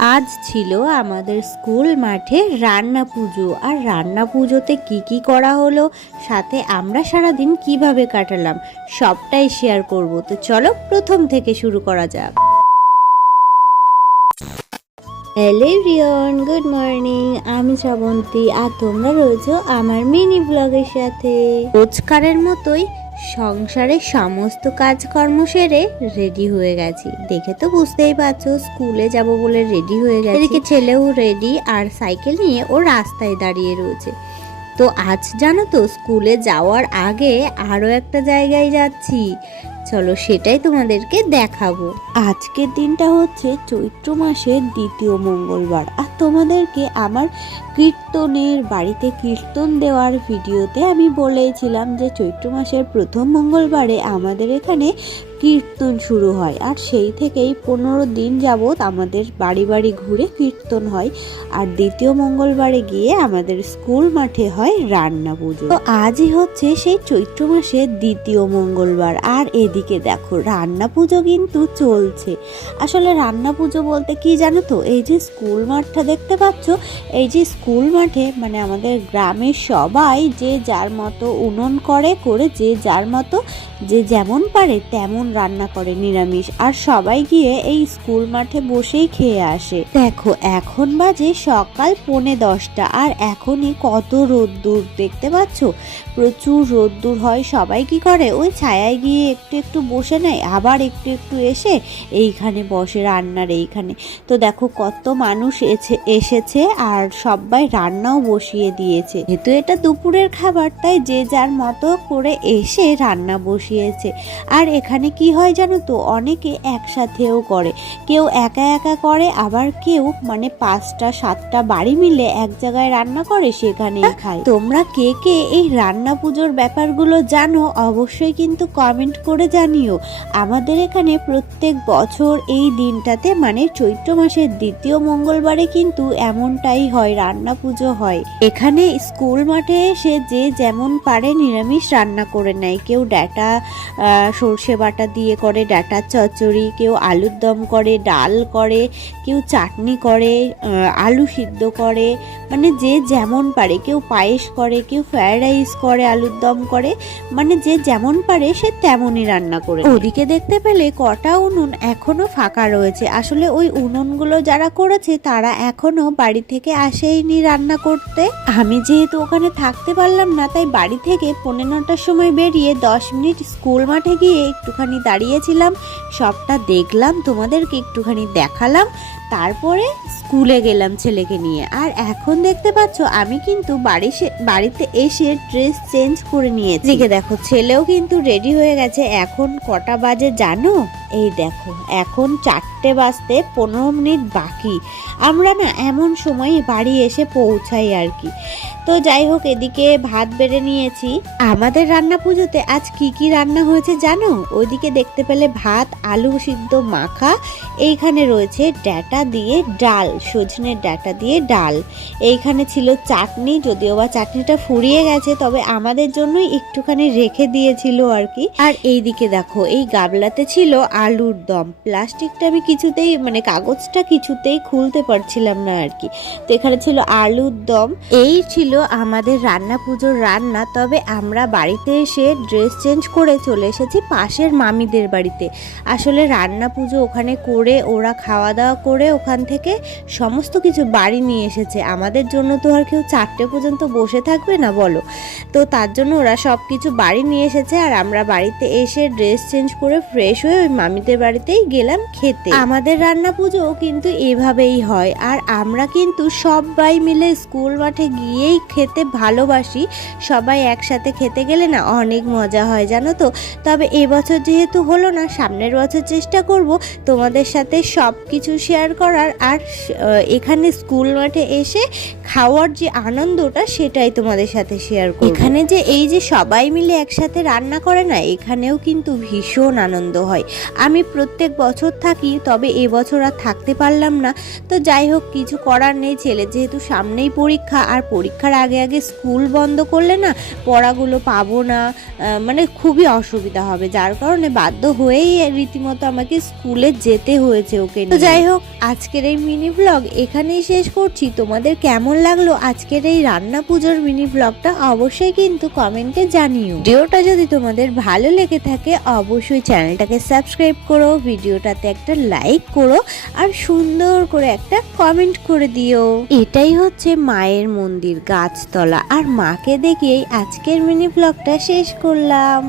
আজ ছিল আমাদের স্কুল মাঠে রান্না পুজো। আর রান্না পুজোতে কি কি করা হলো, সাথে আমরা সারাদিন কীভাবে কাটালাম, সবটাই শেয়ার করব। তো চলো প্রথম থেকে শুরু করা যাক। হ্যালো রিয়ন গুড মর্নিং আমি শ্রাবন্তী, আর তোমরা রয়েছো আমার মিনি ব্লগের সাথে। রোজকারের মতোই সংসারে সমস্ত কাজকর্ম সেরে রেডি হয়ে গেছি। দেখে তো বুঝতেই পারছ, স্কুলে যাব বলে রেডি হয়ে গেছে। এদিকে ছেলেও রেডি আর সাইকেল নিয়ে ও রাস্তায় দাঁড়িয়ে রয়েছে। তো আজ জানো তো, স্কুলে যাওয়ার আগে আরও একটা জায়গায় যাচ্ছি। চলো সেটাই তোমাদেরকে দেখাবো। আজকের দিনটা হচ্ছে চৈত্র মাসের দ্বিতীয় মঙ্গলবার। আর তোমাদেরকে আমার কীর্তনের, বাড়িতে কীর্তন দেওয়ার ভিডিওতে আমি বলেছিলাম যে চৈত্র মাসের প্রথম মঙ্গলবারে আমাদের এখানে কীর্তন শুরু হয়। আর সেই থেকেই পনেরো দিন যাবৎ আমাদের বাড়ি বাড়ি ঘুরে কীর্তন হয়। আর দ্বিতীয় মঙ্গলবারে গিয়ে আমাদের স্কুল মাঠে হয় রান্না পুজো। তো আজই হচ্ছে সেই চৈত্র মাসের দ্বিতীয় মঙ্গলবার। আর এদিকে দেখো, রান্না পুজো কিন্তু চলছে। আসলে রান্না পুজো বলতে কি জানো তো? এই যে স্কুল মাঠটা দেখতে পাচ্ছ, এই যে স্কুল মাঠে মানে আমাদের গ্রামের সবাই যে যার মতো উনুন করে করে যে যার মতো, যে যেমন পারে তেমন রান্না করে নিরামিষ, আর সবাই গিয়ে এই স্কুল মাঠে বসেই খেয়ে আসে। দেখো, এখন বাজে সকাল পৌনে দশটা, আর এখনই কত রোদ্দুর, দেখতে পাচ্ছ? প্রচুর রোদ্দুর হয়, সবাই কি করে? ওই ছায়ায় গিয়ে একটু একটু বসে নেয়, আবার একটু একটু এসে এইখানে বসে রান্নার এইখানে। তো দেখো, কত মানুষ এসে- এসেছে, আর সবাই রান্নাও বসিয়ে দিয়েছে। যেহেতু এটা দুপুরের খাবার, তাই যে যার মতো করে এসে রান্না বসিয়েছে। আর এখানে কি হয় জানো তো? অনেকে একসাথেও করে। কেউ একা একা করে আবার কেউ মানে পাঁচটা সাতটা বাড়ি মিলে এক জায়গায় রান্না করে সেখানে খায়। তোমরা কে কে এই রান্না পুজোর ব্যাপারগুলো জানো অবশ্যই কিন্তু কমেন্ট করে জানিও। আমাদের এখানে প্রত্যেক বছর এই দিনটাতে মানে চৈত্র মাসের দ্বিতীয় মঙ্গলবারে কিন্তু এমনটাই হয় রান্না পুজো হয়। এখানে স্কুল মাঠে এসে যে যেমন পারে নিরামিষ রান্না করে নেয়। কেউ ডাটা সর্ষে বাটা দিয়ে করে ডাটার চচ্চড়ি কেউ আলুর দম করে ডাল করে কেউ চাটনি করে আলু সিদ্ধ করে মানে যে যেমন পারে কেউ পায়েস করে কেউ ফ্রায়েড রাইস করে আলুর দম করে মানে যে যেমন পারে সে তেমনই রান্না করে। ওদিকে দেখতে পেলে কটা উনুন এখনও ফাঁকা রয়েছে। আসলে ওই উনুনগুলো যারা করেছে তারা এখনও বাড়ি থেকে আসেইনি রান্না করতে। আমি যেহেতু ওখানে থাকতে পারলাম না তাই বাড়ি থেকে পনেরো নটার সময় বেরিয়ে দশ মিনিট স্কুল মাঠে গিয়ে একটুখানি দাঁড়িয়েছিলাম সবটা দেখলাম তোমাদেরকে একটুখানি দেখালাম। তারপরে স্কুলে গেলাম ছেলেকে নিয়ে। আর এখন দেখতে পাচ্ছ, আমি কিন্তু বাড়ি বাড়িতে এসে ড্রেস চেঞ্জ করে নিয়েছি। এদিকে দেখো, ছেলেও কিন্তু রেডি হয়ে গেছে। এখন কটা বাজে জানো? এই দেখো, এখন চারটে বাজতে পনেরো মিনিট বাকি। আমরা না এমন সময় বাড়ি এসে পৌঁছাই আর কি। তো যাই হোক, এদিকে ভাত বেড়ে নিয়েছি। আমাদের রান্না পুজোতে আজ কি কি রান্না হয়েছে জানো? ওইদিকে দেখতে পেলে ভাত, আলু সিদ্ধ, মাখা। এইখানে রয়েছে ডাটা দিয়ে ডাল, সজনের ডাটা দিয়ে ডাল। এইখানে ছিল চাটনি, যদিও বা চাটনিটা ফুরিয়ে গেছে, তবে আমাদের জন্যই একটুখানি রেখে দিয়েছিল আর কি। আর এইদিকে দেখো, এই গাবলাতে ছিল আলুর দম। প্লাস্টিকটা আমি কিছুতেই মানে কাগজটা কিছুতেই খুলতে পারছিলাম না আর কি। তো এখানে ছিল আলুর দম। এই ছিল আমাদের রান্না পুজোর রান্না, তবে আমরা বাড়িতে এসে ড্রেস চেঞ্জ করে চলে এসেছি পাশের মামিদের বাড়িতে। আসলে রান্না পুজো ওখানে করে, ওরা খাওয়া দাওয়া করে ওখান থেকে সমস্ত কিছু বাড়ি নিয়ে এসেছে। আমাদের জন্য তো আর কেউ চারটে পর্যন্ত বসে থাকবে না, বলো। তো তার জন্য ওরা সব কিছু বাড়ি নিয়ে এসেছে আর আমরা বাড়িতে এসে ড্রেস চেঞ্জ করে ফ্রেশ হয়ে ওই মামিদের বাড়িতেই গেলাম খেতে। আমাদের রান্না পুজো কিন্তু এভাবেই হয় আর আমরা কিন্তু সবাই মিলে স্কুল মাঠে গিয়েই খেতে ভালোবাসি। সবাই একসাথে খেতে গেলে না অনেক মজা হয়, জানো তো? তবে এবছর যেহেতু হলো না, সামনের বছর চেষ্টা করব তোমাদের সাথে সব কিছু শেয়ার করার আর এখানে স্কুল মাঠে এসে খাওয়ার যে আনন্দটা সেটাই তোমাদের সাথে শেয়ার করব। এখানে যে এই যে সবাই মিলে একসাথে রান্না করে না এখানেও কিন্তু ভীষণ আনন্দ হয়। আমি প্রত্যেক বছর থাকি তবে এবছর আর থাকতে পারলাম না। তো যাই হোক কিছু করার নেই ছেলে যেহেতু সামনেই পরীক্ষা আর পরীক্ষার আগে আগে স্কুল বন্ধ করলে না পড়াগুলো পাবো না মানে খুবই অসুবিধা হবে। যার কারণে বাধ্য হয়েই রীতিমতো আমাকে স্কুলে যেতে হয়েছে ওকে তো যাই হোক আজকের এই মিনি ব্লগ এখানেই শেষ করছি। তোমাদের কেমন লাগল আজকের এই রান্না পুজোর মিনি ব্লগটা অবশ্যই কিন্তু কমেন্টে জানিও। ভিডিওটা যদি তোমাদের ভালো লেগে থাকে, অবশ্যই চ্যানেলটাকে সাবস্ক্রাইব করো, ভিডিওটাতে একটা লাইক করো, আর সুন্দর করে একটা কমেন্ট করে দিও। এটাই হচ্ছে মায়ের মন্দির গাছতলা, আর মাকে দেখিয়েই আজকের মিনি ব্লগটা শেষ করলাম।